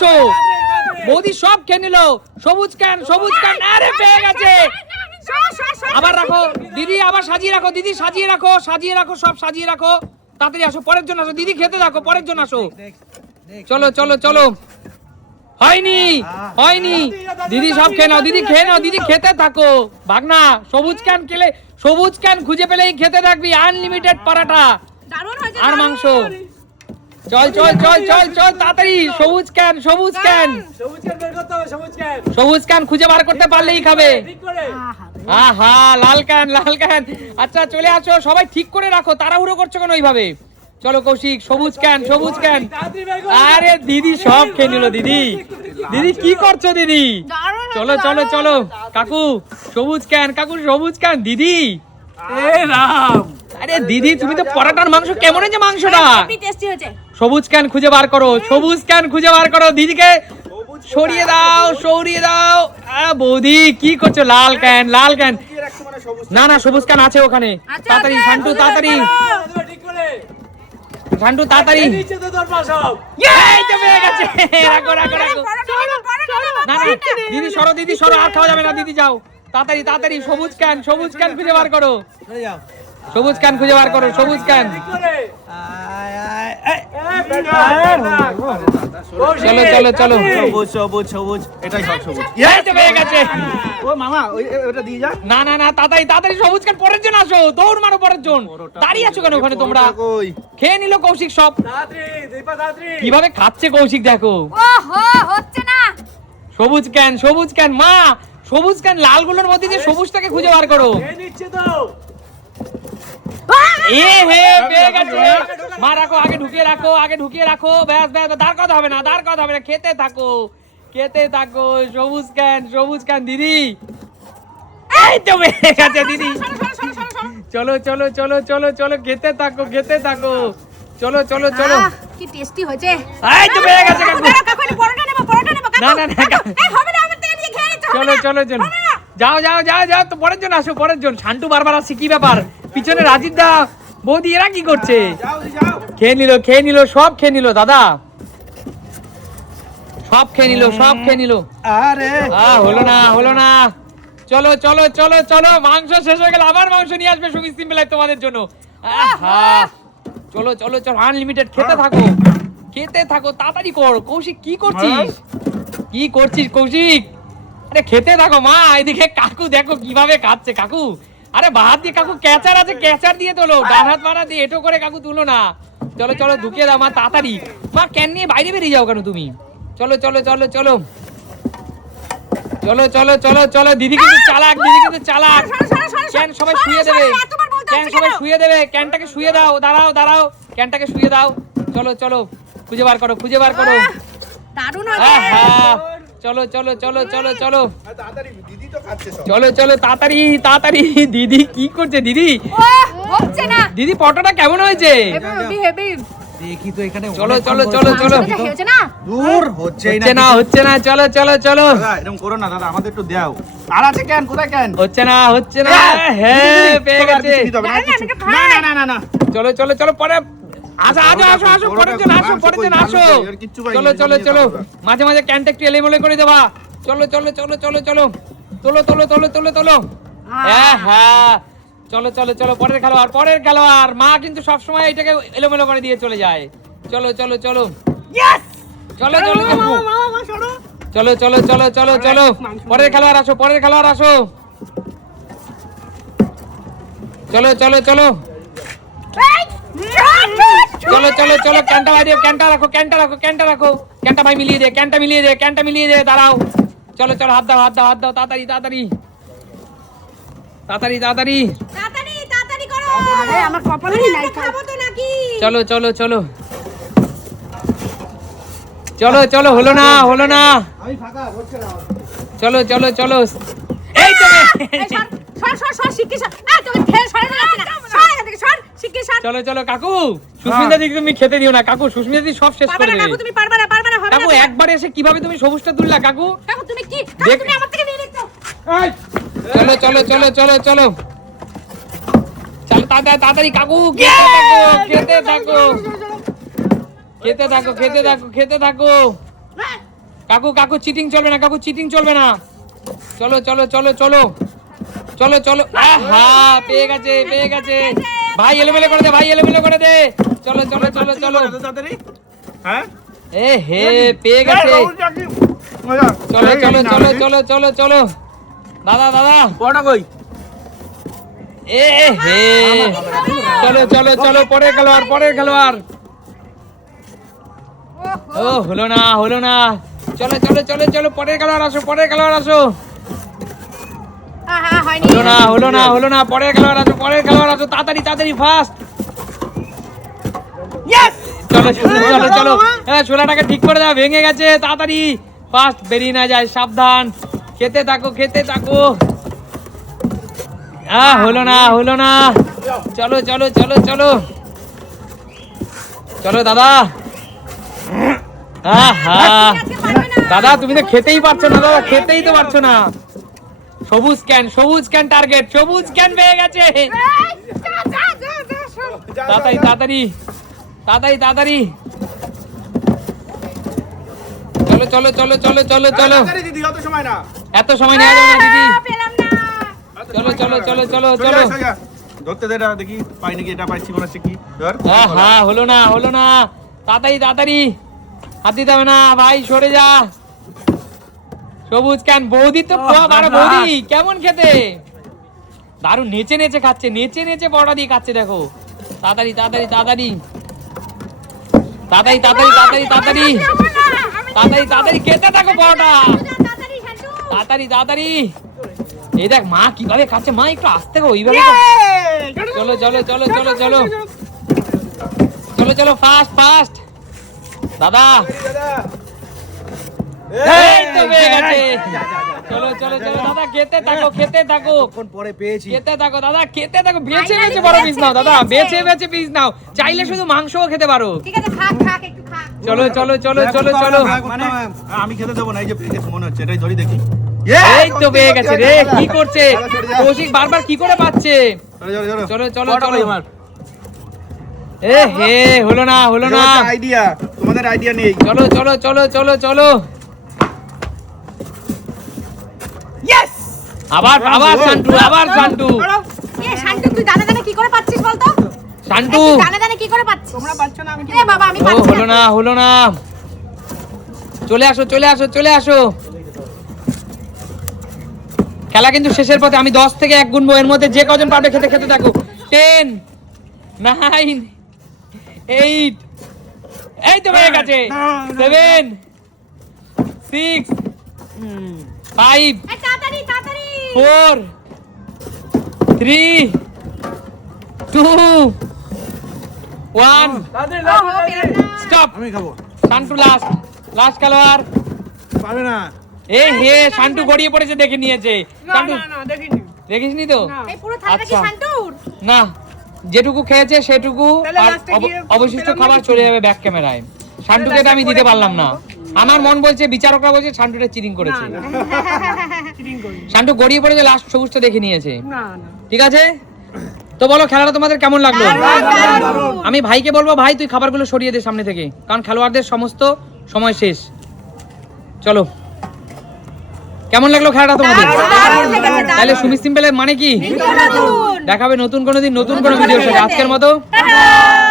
আসো। বৌদি সব খেয়ে নিল। সবুজ ক্যান, আরে পেয়ে গেছে। আবার রাখো দিদি, আবার সাজিয়ে রাখো দিদি, সাজিয়ে রাখো সব সাজিয়ে রাখো। তাড়াতাড়ি আসো, পরের জন আসো দিদি, খেতে থাকো, পরের জন আসো। চলো হয়নি দিদি, সব খেয়ে নাও দিদি, দিদি খেতে থাকো। ভাগনা সবুজ ক্যান খুঁজে পেলেই খেতে থাকবি। আনলিমিটেড পরাটা আর মাংস। চল তাড়াতাড়ি। সবুজ ক্যান খুঁজে বার করতে পারলেই খাবে। আহা, লাল ক্যান। আচ্ছা চলে আসো, সবাই ঠিক করে রাখো, তাড়াহুড়ো করছো কেন ওইভাবে? চলো কৌশিক, সবুজ ক্যান। আরে দিদি সব খেয়ে নিল। দিদি কি করছো দিদি? চলো কাকু সবুজ ক্যান দিদি। আরে দিদি তুমি তো পরাটার মাংস কেমন হয়েছে মাংসটা? সবুজ ক্যান খুঁজে বার করো। দিদিকে সরিয়ে দাও। বৌদি কি করছো? লাল ক্যান। না সবুজ ক্যান আছে ওখানে। তাড়াতাড়ি শান্টু, তাড়াতাড়ি। রাখো। না দিদি সরো, আর খাওয়া যাবে না দিদি, যাও তাড়াতাড়ি। সবুজ ক্যান খুঁজে বার করো। সবুজ ক্যান। চলো সবুজ এটাই সব সবুজ। পেয়ে গেছে। ও মামা ওটা দিয়ে যা। না তাড়াতাড়ি সবুজ ক্যান, পরের জন আসো, দৌড় মারো পরের জন। দাঁড়িয়ে আছো কেন ওখানে তোমরা? খেয়ে নিল কৌশিক সব। কিভাবে খাচ্ছে কৌশিক দেখো। হচ্ছে না। সবুজ ক্যান মা, সবুজ ক্যান লালগুলোর মধ্যে দিয়ে সবুজটাকে খুঁজে বার করো। পেয়ে গেছে। মা রাখো, আগে ঢুকিয়ে রাখো। ব্যাস দাঁড় কথা হবে না। খেতে থাকো। সবুজ ক্যান দিদি। এই তো পেয়ে গেছে দিদি। চলো খেতে থাকো। চলো। কি টেস্টি হয়েছে। এই তো পেয়ে গেছে কাকু। পরোটা নেব কাকু। না এই হবে না, আমার তেল দিয়ে খেয়ে নিতে হবে। চলো যাও তো পরের জন আসো। শান্টু বারবার আসছে, কি ব্যাপার? পিছনে রাজীব দা, বৌদি এরা কি করছে? খেয়ে নিল সব খেয়ে নিল দাদা। সব খেয়ে নিল। আরে হলো না। চলো মাংস শেষ হয়ে গেল, আবার মাংস নিয়ে আসবে সুমিত সিম্পলাই তোমাদের জন্য। চলো আনলিমিটেড খেতে থাকো। তাড়াতাড়ি কর কৌশিক। কি করছিস কৌশিক? আরে খেতে থাকো মা। এদিকে কাকু দেখো কিভাবে খাচ্ছে কাকু। আরে বাহাত দিয়ে কাকু ক্যাচার আছে, ক্যাচার দিয়ে তোলো। ডান হাত মারা দিয়ে এটো করে কাকু তুলো না। চলো ঢুকিয়ে দাও মা, তাড়াতাড়ি। মা ক্যান নিয়ে বাইরে বেরিয়ে যাও কেন তুমি? চলো। দিদি কিন্তু চালাক। ক্যান সবাই শুয়ে দেবে। ক্যানটাকে শুয়ে দাও। দাঁড়াও ক্যানটাকে শুয়ে দাও। চলো খুঁজে বার করো। দারুণ হয়েছে। চলো তাড়াতাড়ি দিদি তো খাচ্ছে সব। চলো তাড়াতাড়ি। দিদি কি করছে দিদি? হচ্ছে না। দিদি পটোটা কেমন হয়েছে? হেভি। দেখি তো এখানে। চলো হয়েছে না। দূর হচ্ছে না। চলো দাদা এরকম করো না দাদা, আমাদের একটু দাও। আর আছে ক্যান, কোথায় ক্যান? হচ্ছে না। হ্যাঁ পেয়ে গেছে। না। চলো পরে আসো পরের জন আসো। চলো মাঝে ক্যানটা একটু এলোমেলো করে দেবা। চলো তোলো। হ্যাঁ চলো পরের খেলোয়াড়। মা কিন্তু সবসময় এটাকে এলোমেলো করে দিয়ে চলে যায়। চলো চলো পরের খেলোয়াড় আসো। চলো ক্যানটা ভাই ক্যানটা রাখো। ক্যানটা ভাই মিলিয়ে দে। দাঁড়াও। চলো হাত দাও তাড়াতাড়ি করো। আরে আমার কপালেই নাই, খাবো তো নাকি। চলো হলো না। আমি ফাঁকা হচ্ছে না। চলো এই তো সর শিগগির সর। তুমি খেয়ে সরে যাচ্ছে না। সর এখান থেকে, সর শিগগির সর। চলো কাকু। সুস্মিতা দিকে তুমি খেতে দিও না কাকু। সুস্মিতা দি সব শেষ করে দেবে। কাকু তুমি পারবে না, হবে না। কাকু একবার এসে কিভাবে তুমি সবুজটা তুললা কাকু? কাকু তুমি কি? তুমি আমার থেকে নিয়ে নিচ্ছ। চলো তাড়াতাড়ি কাকু। খেতে থাকো। কাকু কাকু চিটিং চলবে না, কাকু চিটিং চলবে না। চলো চলো চলো চলো চলো চলো। আহা, পেয়ে গেছে পেয়ে গেছে। ভাই এলোমেলো করে দে, ভাই এলোমেলো করে দে। চলো চলো চলো চলো। তাড়াতাড়ি হ্যাঁ এ হে, পেয়ে গেছে। চলো চলো চলো চলো চলো চলো। দাদা দাদা পড়া কই এ হে, চলো চলো চলো, পরের খেলোয়াড় পরের খেলোয়াড়। ও হলো না হলো না। চলো চলো চলো চলো, পরের খেলোয়াড় আসো, পরের খেলোয়াড় আসো। আহা, হয়নি। হলো না হলো না হলো না, পরের খেলোয়াড় আসো, পরের খেলোয়াড় আসো, তাড়াতাড়ি তাড়াতাড়ি ফাস্ট। চলো চলো চলো চলো। হ্যাঁ, ছোলাটাকে ঠিক করে দাও, ভেঙে গেছে। তাড়াতাড়ি ফাস্ট, বেরিয়ে না যায়, সাবধান। খেতে থাকো খেতে থাকো। হলো না হলো না। চলো চলো চলো চলো চলো দাদা। আজকে পারবে না। দাদা তুমি তো খেতেই পারছো না, দাদা খেতেই তো পারছো না। সবুজ ক্যান টার্গেট, সবুজ ক্যান পেয়ে গেছে। এই, যা, যা, যা, যা, সর। তাড়াতাড়ি তাড়াতাড়ি তাড়াতাড়ি তাড়াতাড়ি। চলো চলো চলো চলো চলো চলো। তাড়াতাড়ি দিদি, অত সময় না। এত সময় নেওয়া যাবে না দিদি। পেলাম না। চলো চলো চলো চলো সোজা, চলো। সোজা। ধরতে দে এটা, দেখি পাই নাকি, এটা পাইছি মনে হচ্ছে। কি ধর হ্যাঁ, হলো না হলো না। তাড়াতাড়ি তাড়াতাড়ি, হাত দিতে হবে না ভাই, সরে যা। সবুজ ক্যান, বৌদি তো বারো। বৌদি কেমন খেতে, দারুণ নেচে নেচে খাচ্ছে, নেচে নেচে বড়া দিয়ে খাচ্ছে দেখো। তাড়াতাড়ি তাড়াতাড়ি তাড়াতাড়ি তাড়াতাড়ি তাড়াতাড়ি তাড়াতাড়ি তাড়াতাড়ি তাড়াতাড়ি তাড়াতাড়ি খেতে থাকো বড়টা। তাড়াতাড়ি, শান্তু। তাড়াতাড়ি তাড়াতাড়ি। এই দেখ মা কিভাবে খাচ্ছে, মা একটু আসতে গো, ওইভাবে খা। চলো চলো চলো চলো চলো চলো চলো, ফাস্ট ফাস্ট দাদা। এই তো পেয়ে গেছে। চলো চলো চলো দাদা, খেতে থাকো খেতে থাকো কোন পরে পেয়েছি। খেতে থাকো দাদা, খেতে থাকো। বেছে বেছে বড় পিস নাও দাদা, বেছে বেছে পিস নাও। চাইলে শুধু মাংসও খেতে পারো। ঠিক আছে, খাক, খাক, একটু খাক। চলো চলো চলো চলো চলো। মানে আমি খেতে দেবো না, এই যে পেয়ে গেছে মনে হচ্ছে, এটাই ধরি দেখি। এই তো পেয়ে গেছে রে, কি করছে কৌশিক, বারবার কি করে পাচ্ছে। চলো চলো চলো। এ হে, হলো না হলো না। আইডিয়া, তোমাদের আইডিয়া নেই। চলো চলো চলো চলো চলো। আবার আবার শান্টু, আবার শান্টু। এ, শান্তু, তুই দানা দানা কি করে পাচ্ছিস বলতো? শান্টু, তুই দানা দানা কি করে পাচ্ছিস? তোমরা পাচ্ছো না, আমি কি? এ বাবা, আমি ও পাচ্ছি হলো না হলো না। চলে আসো চলে আসো চলে আসো। খেলা কিন্তু শেষের পথে, আমি 10 থেকে 1 গুনবো, এর মধ্যে যে কজন পারবে খেতে খেতে থাকো। 10 9 8, এই তো হয়ে গেছে। 7 6 5 এ, তাড়াতাড়ি, তাড়াতাড়ি। 4 3 2 1 ওহো, পেলাম না। স্টপ। আমি খাবো। শান্টু লাস্ট খেলোয়াড়। পাবে না। এই হে, শান্টু গড়িয়ে পড়েছে, দেখে নিয়েছে। শান্টু দেখিসনি তো? এই পুরো থালাটা কি আচ্ছা। শান্তুর? না, যেটুকু খেয়েছে সেটুকু, আর অবশিষ্ট খাবার চলে যাবে ব্যাক ক্যামেরায়। শান্টুকে এটা আমি দিতে পারলাম না। আমার মন বলছে, বিচারকরা বলছে শান্টুটা চিটিং করেছে। শান্টু গড়িয়ে পড়েছে, লাস্ট সবুজটা দেখে নিয়েছে। ঠিক আছে, তো বলো খেলাটা তোমাদের কেমন লাগলো? আমি ভাইকে বলবো, ভাই তুই খাবারগুলো সরিয়ে দে সামনে থেকে, কারণ খেলোয়াড়দের সমস্ত সময় শেষ। চলো, কেমন লাগলো খেলাটা তোমাদের? দারুণ লেগেছে, দারুণ। তাহলে সুমি সিম্পলের মানে কি? নতুন। দেখাবে নতুন কোনো দিন নতুন কোনো ভিডিওর সাথে। আজকের মতো টাটা।